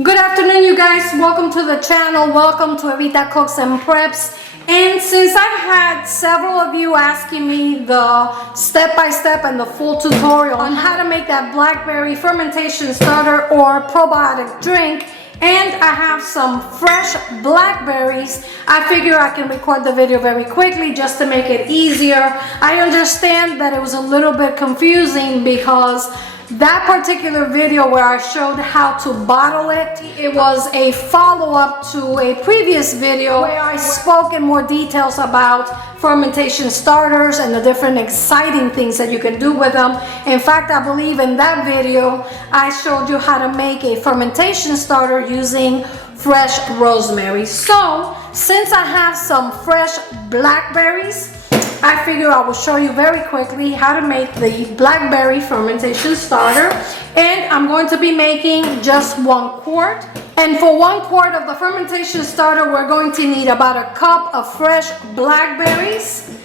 Good afternoon, you guys. Welcome to the channel. Welcome to Evita Cooks and Preps. And since I've had several of you asking me the step-by-step and the full tutorial on how to make that blackberry fermentation starter or probiotic drink, and I have some fresh blackberries, I figure I can record the video very quickly just to make it easier. I understand that it was a little bit confusing because that particular video where I showed how to bottle it, it was a follow-up to a previous video where I spoke in more details about fermentation starters and the different exciting things that you can do with them. In fact, I believe in that video I showed you how to make a fermentation starter using fresh rosemary. So since I have some fresh blackberries, I figure I will show you very quickly how to make the blackberry fermentation starter. And I'm going to be making just 1 quart. And for 1 quart of the fermentation starter, we're going to need about a cup of fresh blackberries.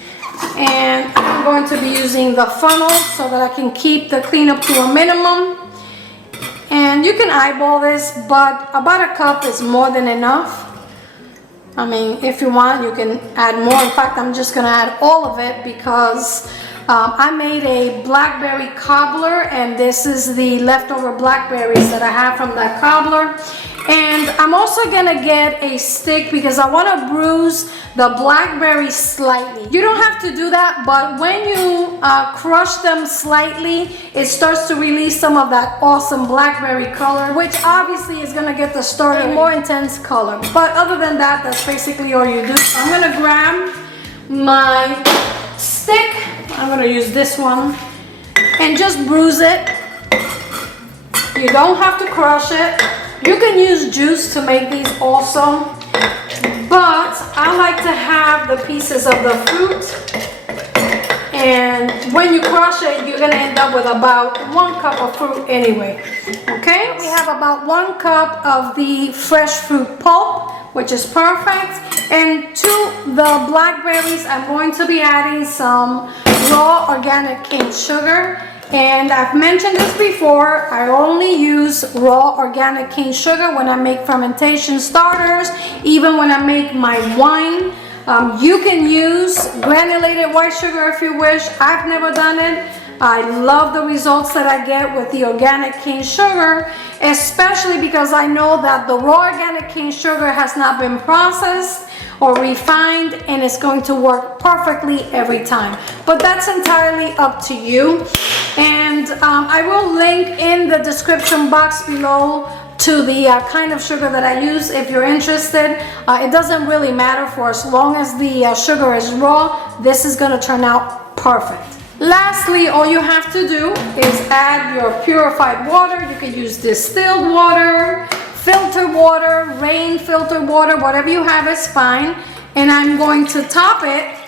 And I'm going to be using the funnel so that I can keep the cleanup to a minimum. And you can eyeball this, but about a cup is more than enough. I mean, if you want, you can add more. In fact, I'm just going to add all of it because I made a blackberry cobbler, and this is the leftover blackberries that I have from that cobbler. And I'm also going to get a stick because I want to bruise the blackberries slightly. You don't have to do that, but when you crush them slightly, it starts to release some of that awesome blackberry color, which obviously is going to get the starter a more intense color. But other than that, that's basically all you do. I'm going to grab my stick. I'm going to use this one and just bruise it. You don't have to crush it. You can use juice to make these also, but I like to have the pieces of the fruit, and when you crush it, you're gonna end up with about 1 cup of fruit anyway. Okay, we have about 1 cup of the fresh fruit pulp, which is perfect, and to the blackberries, I'm going to be adding some raw organic cane sugar. And I've mentioned this before, I only use raw organic cane sugar when I make fermentation starters, even when I make my wine. You can use granulated white sugar if you wish. I've never done it. I love the results that I get with the organic cane sugar, especially because I know that the raw organic cane sugar has not been processed or refined, and it's going to work perfectly every time. But that's entirely up to you. And I will link in the description box below to the kind of sugar that I use if you're interested. It doesn't really matter, for as long as the sugar is raw, this is going to turn out perfect. Lastly, all you have to do is add your purified water. You can use distilled water, filtered water, rain filtered water, whatever you have is fine. And I'm going to top it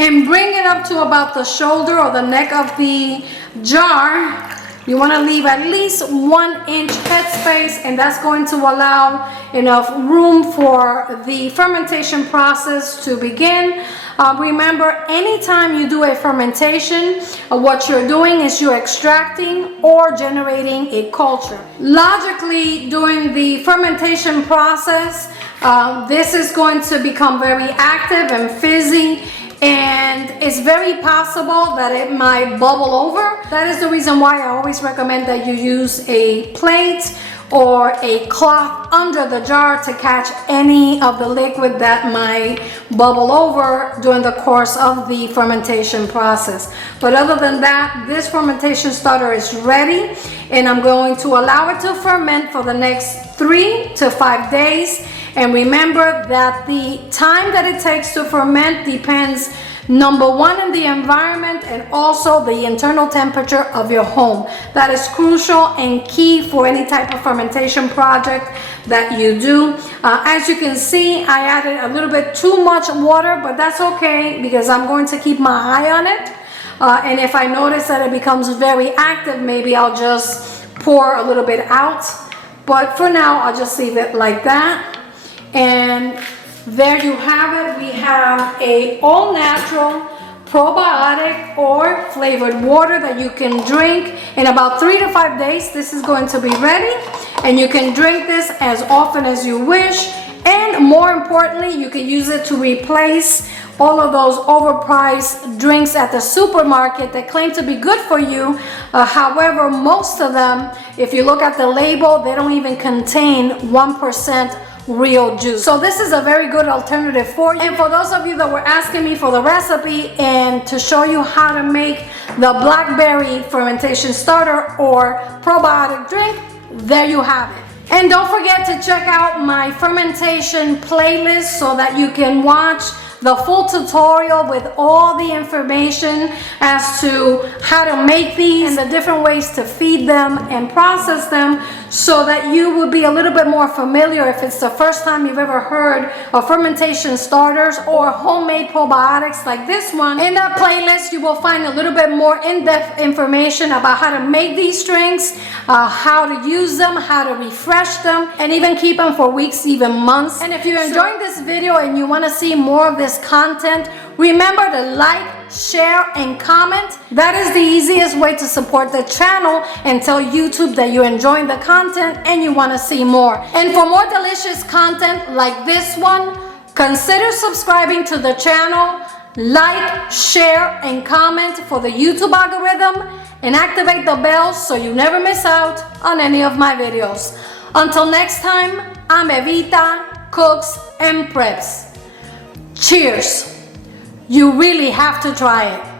and bring it up to about the shoulder or the neck of the jar. You want to leave at least 1 inch headspace, and that's going to allow enough room for the fermentation process to begin. Remember, anytime you do a fermentation, what you're doing is you're extracting or generating a culture. Logically, during the fermentation process, this is going to become very active and fizzy, and it's very possible that it might bubble over. That is the reason why I always recommend that you use a plate or a cloth under the jar to catch any of the liquid that might bubble over during the course of the fermentation process. But other than that, this fermentation starter is ready, and I'm going to allow it to ferment for the next 3 to 5 days. And remember that the time that it takes to ferment depends, number 1, in the environment, and also the internal temperature of your home. That is crucial and key for any type of fermentation project that you do. As you can see, I added a little bit too much water, but that's okay because I'm going to keep my eye on it. And if I notice that it becomes very active, maybe I'll just pour a little bit out. But for now, I'll just leave it like that. And there you have it. We have a all-natural probiotic or flavored water that you can drink in about 3 to 5 days. This is going to be ready. and you can drink this as often as you wish. And more importantly, you can use it to replace all of those overpriced drinks at the supermarket that claim to be good for you. However, most of them, if you look at the label, they don't even contain 1% real juice. So this is a very good alternative for you. And for those of you that were asking me for the recipe and to show you how to make the blackberry fermentation starter or probiotic drink, there you have it. And don't forget to check out my fermentation playlist so that you can watch the full tutorial with all the information as to how to make these and the different ways to feed them and process them, so that you will be a little bit more familiar if it's the first time you've ever heard of fermentation starters or homemade probiotics like this one. In that playlist, you will find a little bit more in-depth information about how to make these drinks, how to use them, how to refresh them, and even keep them for weeks, even months. And if you're enjoying this video and you want to see more of this content, remember to like, share, and comment. That is the easiest way to support the channel and tell YouTube that you're enjoying the content and you want to see more. And for more delicious content like this one, consider subscribing to the channel, like, share, and comment for the YouTube algorithm, and activate the bell so you never miss out on any of my videos. Until next time, I'm Evita, Cooks and Preps. Cheers! You really have to try it.